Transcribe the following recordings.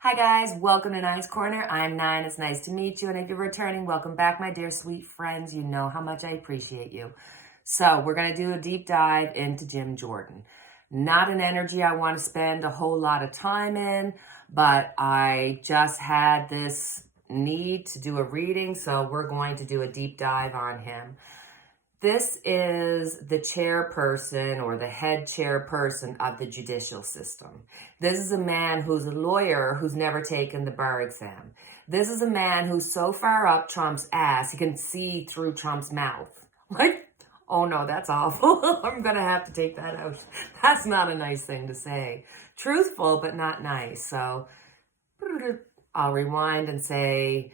Hi guys, welcome to Nine's Corner. I'm Nine. It's nice to meet you. And if you're returning, welcome back, my dear sweet friends. You know how much I appreciate you. So we're going to do a deep dive into Jim Jorden. Not an energy I want to spend a whole lot of time in, but I just had this need to do a reading, so we're going to do a deep dive on him. This is the chairperson or the head chairperson of the judicial system. This is a man who's a lawyer who's never taken the bar exam. This is a man who's so far up Trump's ass, he can see through Trump's mouth. Like, oh no, that's awful. I'm going to have to take that out. That's not a nice thing to say. Truthful, but not nice. So I'll rewind and say,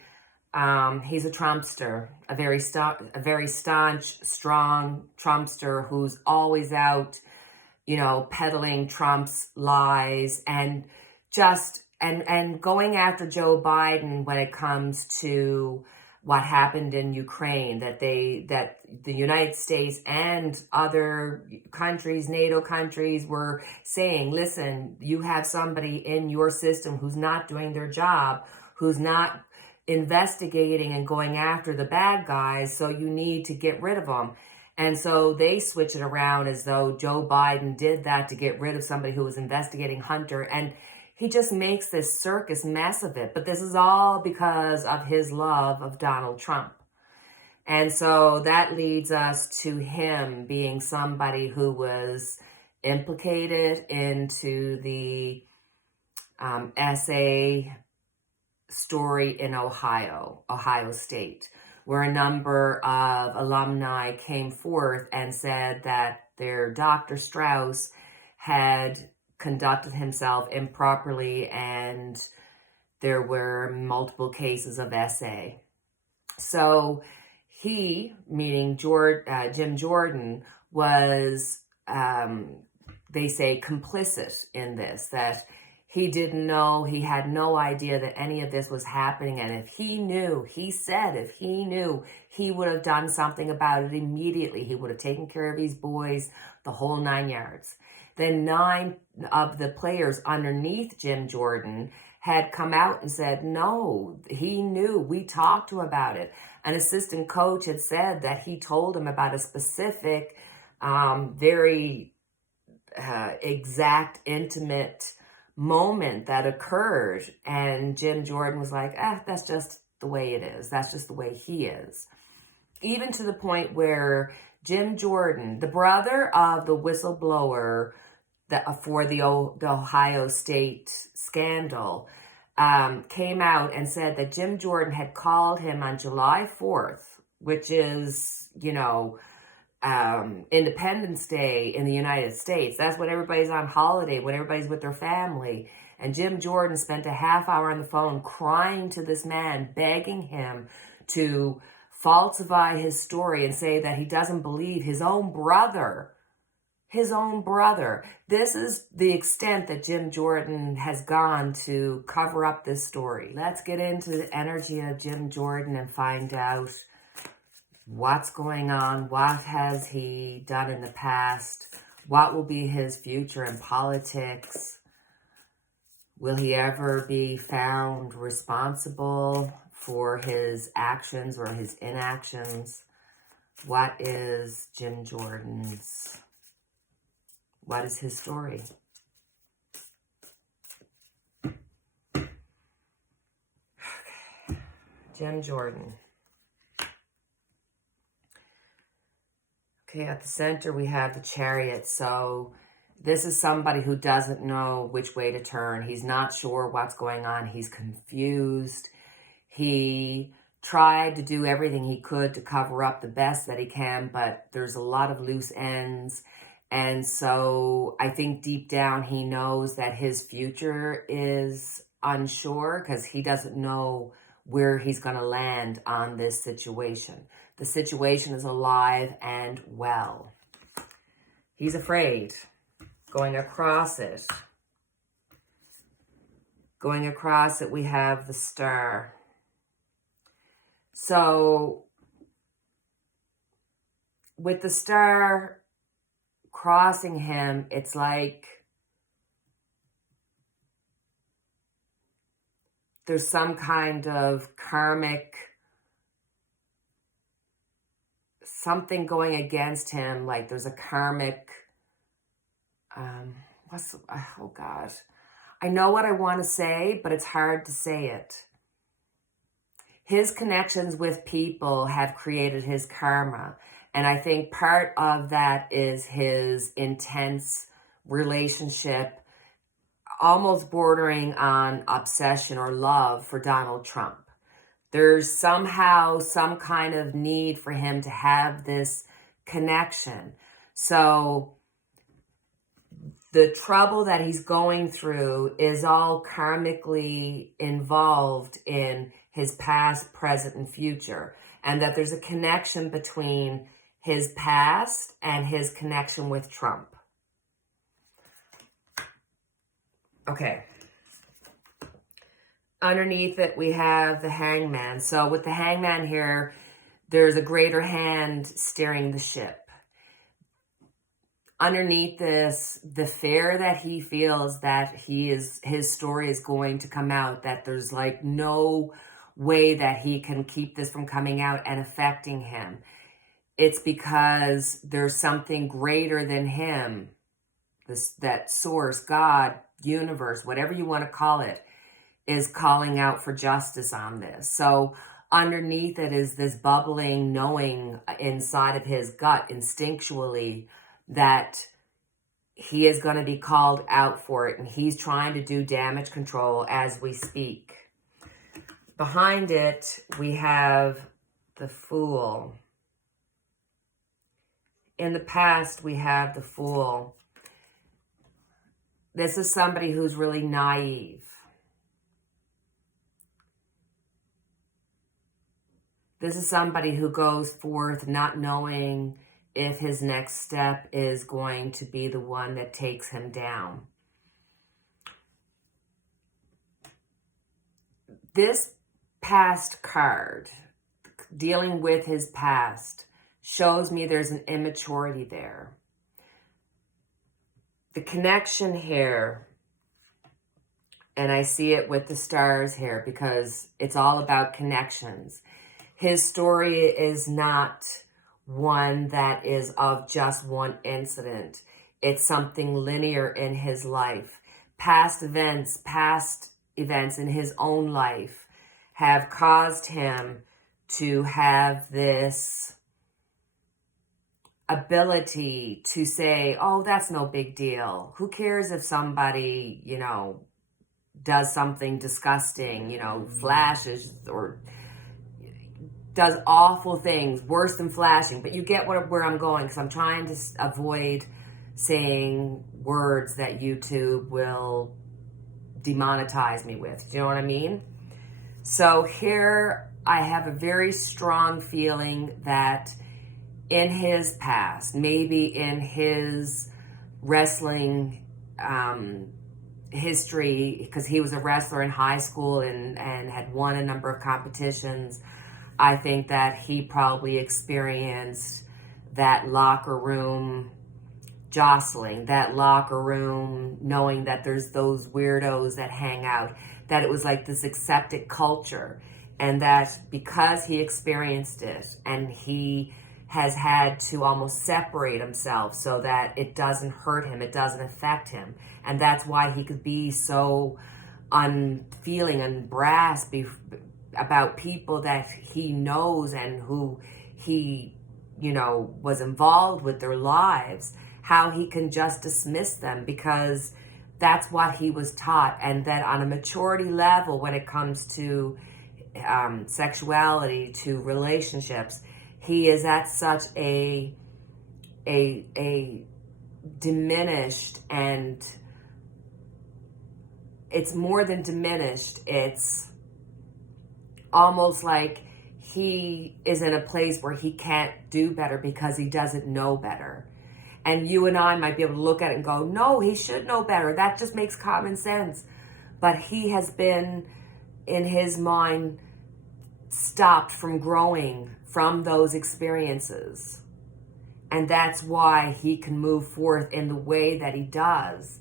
he's a Trumpster, a very staunch, strong Trumpster who's always out, peddling Trump's lies and and going after Joe Biden when it comes to what happened in Ukraine, that the United States and other countries, NATO countries, were saying, listen, you have somebody in your system who's not doing their job, who's not investigating and going after the bad guys, so you need to get rid of them. And so they switch it around as though Joe Biden did that to get rid of somebody who was investigating Hunter, and he just makes this circus mess of it. But this is all because of his love of Donald Trump. And so that leads us to him being somebody who was implicated into the SA story in Ohio State, where a number of alumni came forth and said that their Dr. Strauss had conducted himself improperly and there were multiple cases of SA. So he, meaning Jim Jorden, was, they say, complicit in this, that he didn't know, he had no idea that any of this was happening. And if he knew, he said, if he knew, he would have done something about it immediately. He would have taken care of his boys, the whole 9 yards. Then 9 of the players underneath Jim Jorden had come out and said, no, he knew, we talked to him about it. An assistant coach had said that he told him about a specific, very exact, intimate moment that occurred, and Jim Jorden was like, that's just the way it is. That's just the way he is. Even to the point where Jim Jorden, the brother of the whistleblower for the Ohio State scandal, came out and said that Jim Jorden had called him on July 4th, which is, Independence Day in the United States. That's when everybody's on holiday, when everybody's with their family. And Jim Jorden spent a half hour on the phone crying to this man, begging him to falsify his story and say that he doesn't believe his own brother. His own brother. This is the extent that Jim Jorden has gone to cover up this story. Let's get into the energy of Jim Jorden and find out what's going on, what has he done in the past, what will be his future in politics, will he ever be found responsible for his actions or his inactions? What is Jim Jorden's, what is his story? Okay. Jim Jorden. Okay, at the center we have the Chariot. So this is somebody who doesn't know which way to turn. He's not sure what's going on. He's confused. He tried to do everything he could to cover up the best that he can, but there's a lot of loose ends. And so I think deep down he knows that his future is unsure because he doesn't know where he's going to land on this situation. The situation is alive and well. He's afraid. Going across it. Going across it, we have the Star. So with the Star crossing him, it's like there's some kind of karmic something going against him, like there's a karmic, oh God. I know what I want to say, but it's hard to say it. His connections with people have created his karma. And I think part of that is his intense relationship, almost bordering on obsession or love for Donald Trump. There's somehow some kind of need for him to have this connection. So the trouble that he's going through is all karmically involved in his past, present, and future. And that there's a connection between his past and his connection with Trump. Okay. Underneath it, we have the hangman. So with the hangman here, there's a greater hand steering the ship. Underneath this, the fear that he feels that his story is going to come out, that there's like no way that he can keep this from coming out and affecting him. It's because there's something greater than him, that source, God, universe, whatever you want to call it, is calling out for justice on this. So underneath it is this bubbling knowing inside of his gut instinctually that he is going to be called out for it, and he's trying to do damage control as we speak. Behind it, we have the Fool. In the past, we have the Fool. This is somebody who's really naive. This is somebody who goes forth not knowing if his next step is going to be the one that takes him down. This past card, dealing with his past, shows me there's an immaturity there. The connection here, and I see it with the stars here because it's all about connections. His story is not one that is of just one incident. It's something linear in his life. Past events in his own life have caused him to have this ability to say, oh, that's no big deal. Who cares if somebody, does something disgusting, flashes or does awful things, worse than flashing. But you get where I'm going, because I'm trying to avoid saying words that YouTube will demonetize me with. Do you know what I mean? So here I have a very strong feeling that in his past, maybe in his wrestling history, because he was a wrestler in high school and had won a number of competitions, I think that he probably experienced that locker room jostling, that locker room knowing that there's those weirdos that hang out, that it was like this accepted culture, and that because he experienced it and he has had to almost separate himself so that it doesn't hurt him, it doesn't affect him, and that's why he could be so unfeeling and brass about people that he knows and who he, was involved with their lives, how he can just dismiss them because that's what he was taught. And that on a maturity level, when it comes to sexuality, to relationships, he is at such a diminished, and it's more than diminished, it's almost like he is in a place where he can't do better because he doesn't know better. And you and I might be able to look at it and go, no, he should know better. That just makes common sense. But he has been, in his mind, stopped from growing from those experiences. And that's why he can move forth in the way that he does.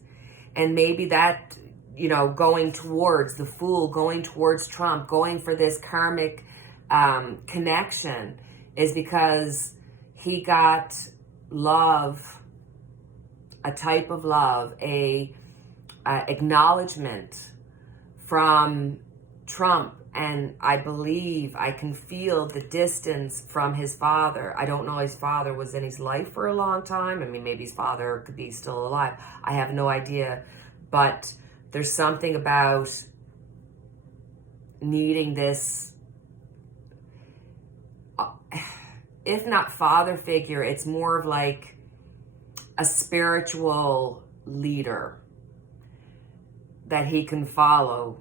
And maybe that you know, going towards the Fool, going towards Trump, going for this karmic connection, is because he got love, a type of love, a acknowledgement from Trump. And I believe I can feel the distance from his father. I don't know if his father was in his life for a long time. I mean, maybe his father could be still alive. I have no idea. But there's something about needing this, if not father figure, it's more of like a spiritual leader that he can follow,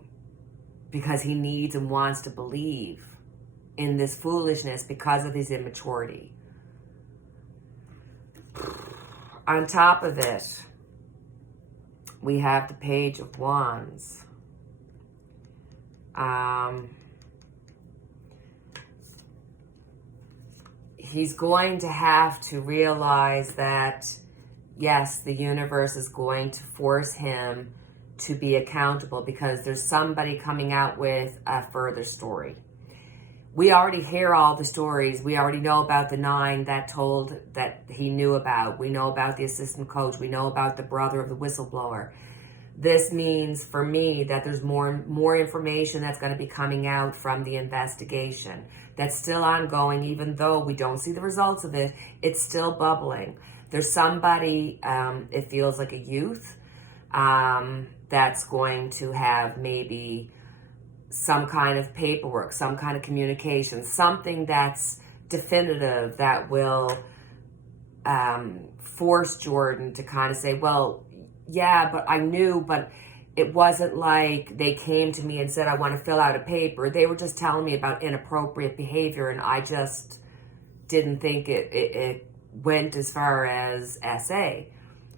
because he needs and wants to believe in this foolishness because of his immaturity. On top of it, we have the Page of Wands. He's going to have to realize that, yes, the universe is going to force him to be accountable, because there's somebody coming out with a further story. We already hear all the stories. We already know about the 9 that he knew about. We know about the assistant coach. We know about the brother of the whistleblower. This means, for me, that there's more information that's going to be coming out from the investigation. That's still ongoing, even though we don't see the results of it. It's still bubbling. There's somebody, it feels like a youth, that's going to have maybe some kind of paperwork, some kind of communication, something that's definitive that will force Jorden to kind of say, well, yeah, but I knew, but it wasn't like they came to me and said, I want to fill out a paper. They were just telling me about inappropriate behavior, and I just didn't think it went as far as SA.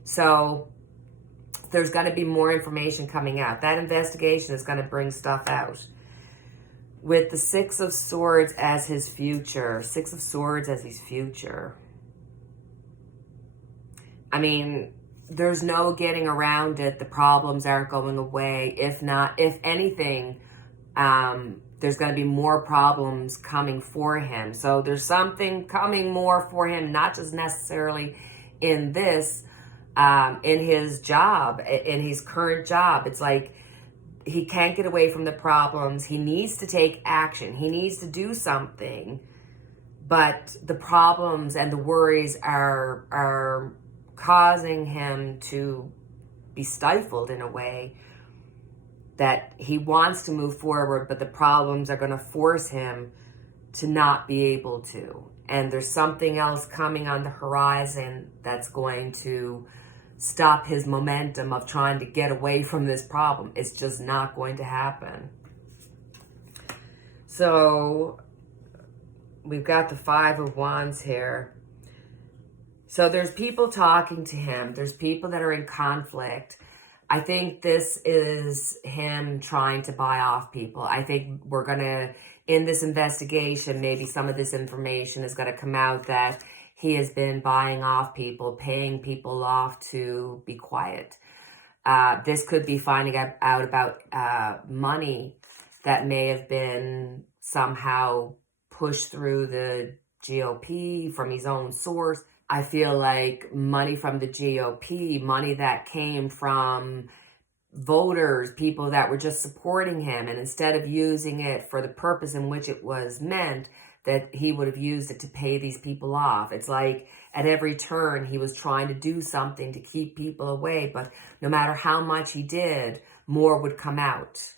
So there's going to be more information coming out. That investigation is going to bring stuff out. With the 6 of Swords as his future. 6 of Swords as his future. I mean, there's no getting around it. The problems aren't going away. If anything, there's going to be more problems coming for him. So there's something coming more for him, not just necessarily in this, in his job, in his current job. It's like he can't get away from the problems. He needs to take action. He needs to do something. But the problems and the worries are causing him to be stifled in a way that he wants to move forward, but the problems are going to force him to not be able to. And there's something else coming on the horizon that's going to stop his momentum of trying to get away from this problem. It's just not going to happen. So we've got the 5 of Wands here. So there's people talking to him. There's people that are in conflict. I think this is him trying to buy off people. I think we're going to, in this investigation, maybe some of this information is going to come out that he has been buying off people, paying people off to be quiet. This could be finding out about money that may have been somehow pushed through the GOP from his own source. I feel like money from the GOP, money that came from voters, people that were just supporting him, and instead of using it for the purpose in which it was meant, that he would have used it to pay these people off. It's like at every turn he was trying to do something to keep people away, but no matter how much he did, more would come out.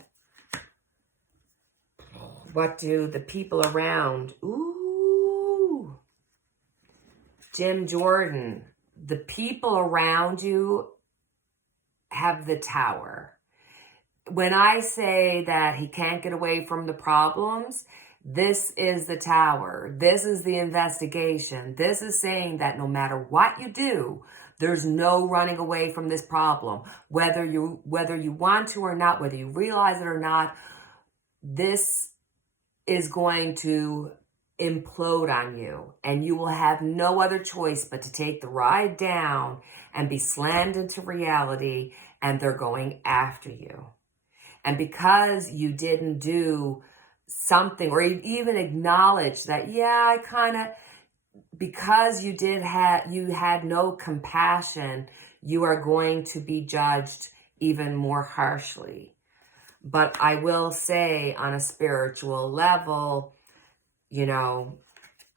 What do the people around? Ooh. Jim Jorden. The people around you have the Tower. When I say that he can't get away from the problems, this is the Tower. This is the investigation. This is saying that no matter what you do, there's no running away from this problem. Whether you want to or not, whether you realize it or not, this is going to implode on you, and you will have no other choice but to take the ride down and be slammed into reality and they're going after you. And because you didn't do something or even acknowledge that, yeah, because you had no compassion, you are going to be judged even more harshly. But I will say, on a spiritual level,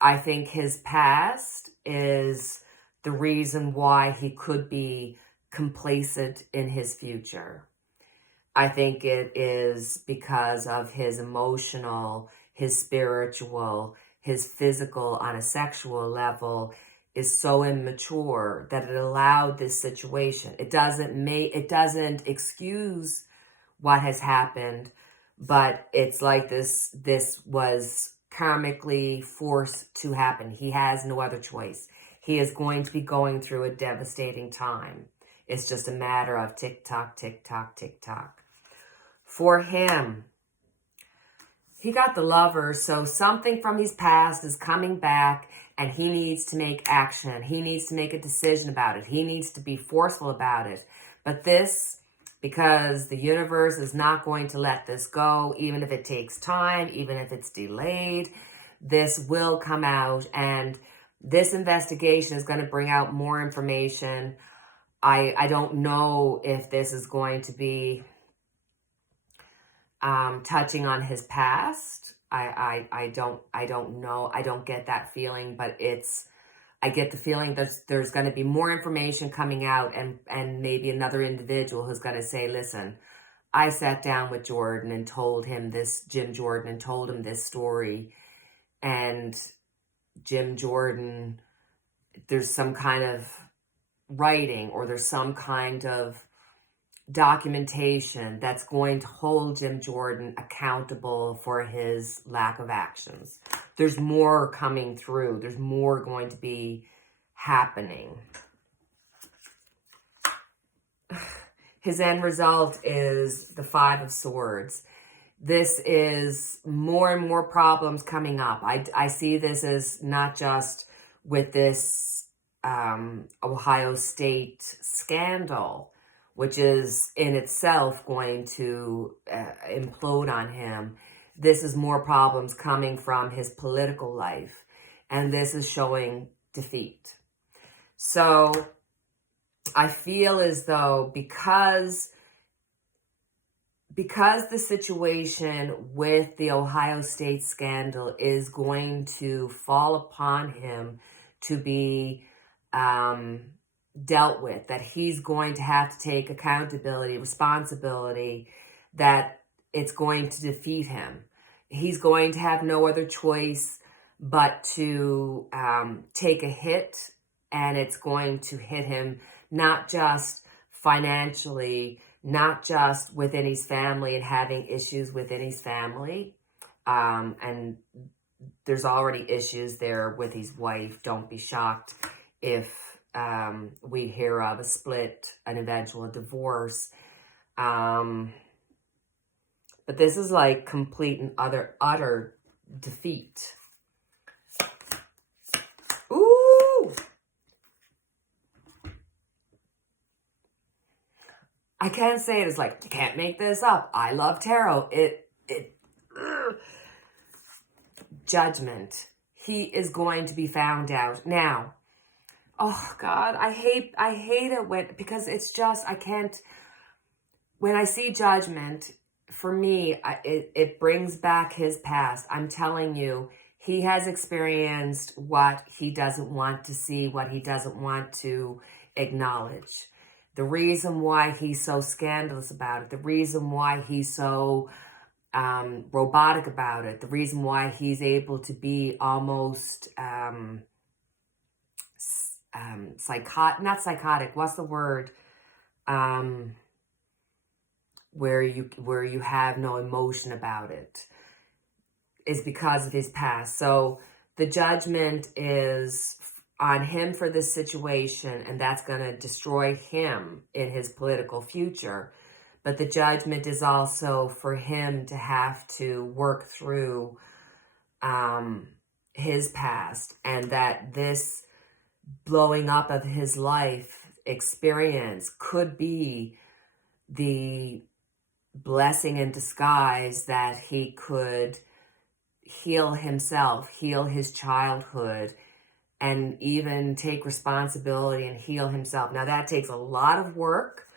I think his past is the reason why he could be complacent in his future. I think it is because of his emotional, his spiritual, his physical on a sexual level is so immature that it allowed this situation. It doesn't excuse what has happened, but it's like this was karmically forced to happen. He has no other choice. He is going to be going through a devastating time. It's just a matter of tick tock, tick tock, tick tock. For him, he got the Lover, so something from his past is coming back, and he needs to make action. He needs to make a decision about it. He needs to be forceful about it. But this, because the universe is not going to let this go, even if it takes time, even if it's delayed, this will come out, and this investigation is going to bring out more information. I don't know if this is going to be touching on his past. I don't know. I don't get that feeling, but I get the feeling that there's going to be more information coming out, and maybe another individual who's going to say, listen, I sat down with Jorden and told him this, Jim Jorden, and told him this story. And Jim Jorden, there's some kind of writing or there's some kind of documentation that's going to hold Jim Jorden accountable for his lack of actions. There's more coming through. There's more going to be happening. His end result is the Five of Swords. This is more and more problems coming up. I see this as not just with this Ohio State scandal, which is in itself going to implode on him. This is more problems coming from his political life, and this is showing defeat. So I feel as though because the situation with the Ohio State scandal is going to fall upon him to be dealt with, that he's going to have to take accountability, responsibility, that it's going to defeat him. He's going to have no other choice but to take a hit, and it's going to hit him not just financially, not just within his family and having issues within his family. And there's already issues there with his wife. Don't be shocked if we hear of a split, an eventual divorce. But this is like complete and utter defeat. Ooh! I can't say it as like, you can't make this up. I love tarot. Judgment. He is going to be found out. Now, oh God, I hate it because it's just, I can't, when I see judgment, for me, it brings back his past. I'm telling you, he has experienced what he doesn't want to see, what he doesn't want to acknowledge. The reason why he's so scandalous about it, the reason why he's so robotic about it, the reason why he's able to be almost not psychotic, what's the word? Where you have no emotion about it, is because of his past. So the judgment is on him for this situation, and that's going to destroy him in his political future. But the judgment is also for him to have to work through his past, and that this blowing up of his life experience could be the blessing in disguise that he could heal himself, heal his childhood, and even take responsibility and heal himself. Now that takes a lot of work,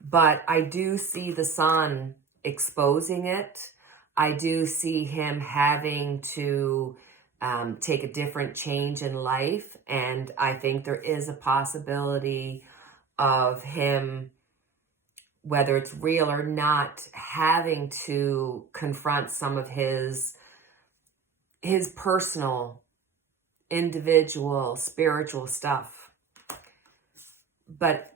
but I do see the sun exposing it. I do see him having to take a different change in life. And I think there is a possibility of him, whether it's real or not, having to confront some of his personal, individual, spiritual stuff. But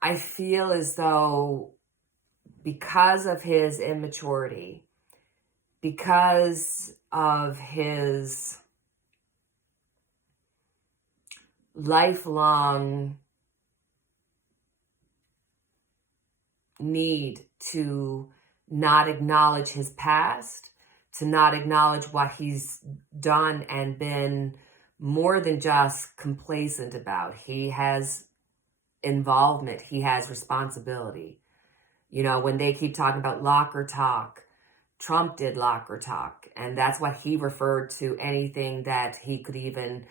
I feel as though because of his immaturity, because of his lifelong need to not acknowledge his past, to not acknowledge what he's done and been more than just complacent about. He has involvement. He has responsibility. You know, when they keep talking about locker talk, Trump did locker talk, and that's what he referred to anything that he could even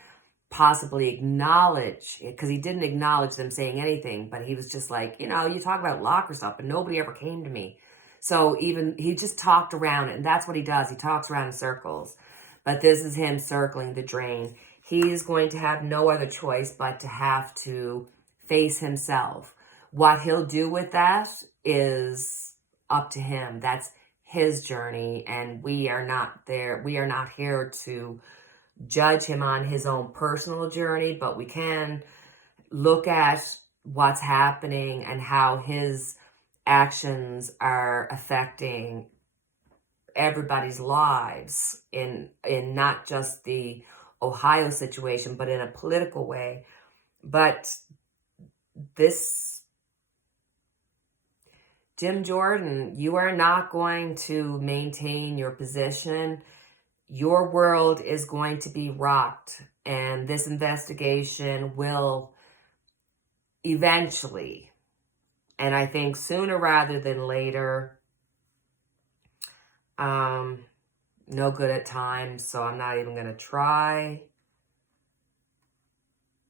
possibly acknowledge, because he didn't acknowledge them saying anything, but he was just like, you know, you talk about locker stuff, but nobody ever came to me. So even he just talked around it, and that's what he does. He talks around in circles. But this is him circling the drain. He's going to have no other choice but to have to face himself. What he'll do with that is up to him. That's his journey, and we are not there. We are not here to judge him on his own personal journey, but we can look at what's happening and how his actions are affecting everybody's lives in not just the Ohio situation, but in a political way. But this Jim Jorden, you are not going to maintain your position. Your world is going to be rocked, and this investigation will eventually, and I think sooner rather than later, no good at times, so I'm not even going to try.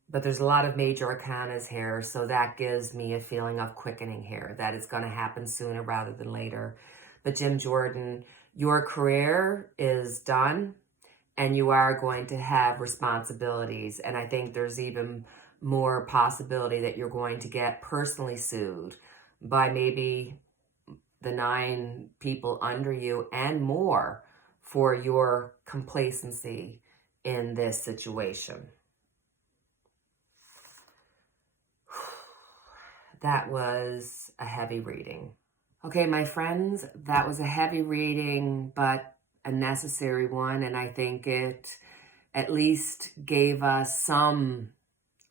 But there's a lot of major arcanas here, so that gives me a feeling of quickening here, that it's going to happen sooner rather than later. But Jim Jorden, your career is done, and you are going to have responsibilities. And I think there's even more possibility that you're going to get personally sued by maybe the 9 people under you and more for your complacency in this situation. That was a heavy reading. Okay, my friends, that was a heavy reading, but a necessary one. And I think it at least gave us some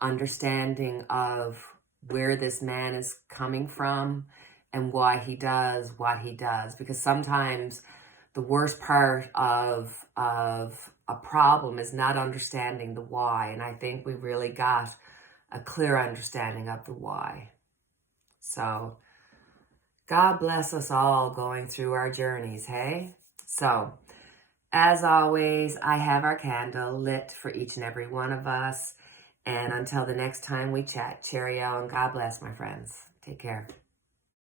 understanding of where this man is coming from and why he does what he does. Because sometimes the worst part of a problem is not understanding the why. And I think we really got a clear understanding of the why. So God bless us all going through our journeys, hey? So, as always, I have our candle lit for each and every one of us. And until the next time we chat, cheerio and God bless, my friends. Take care.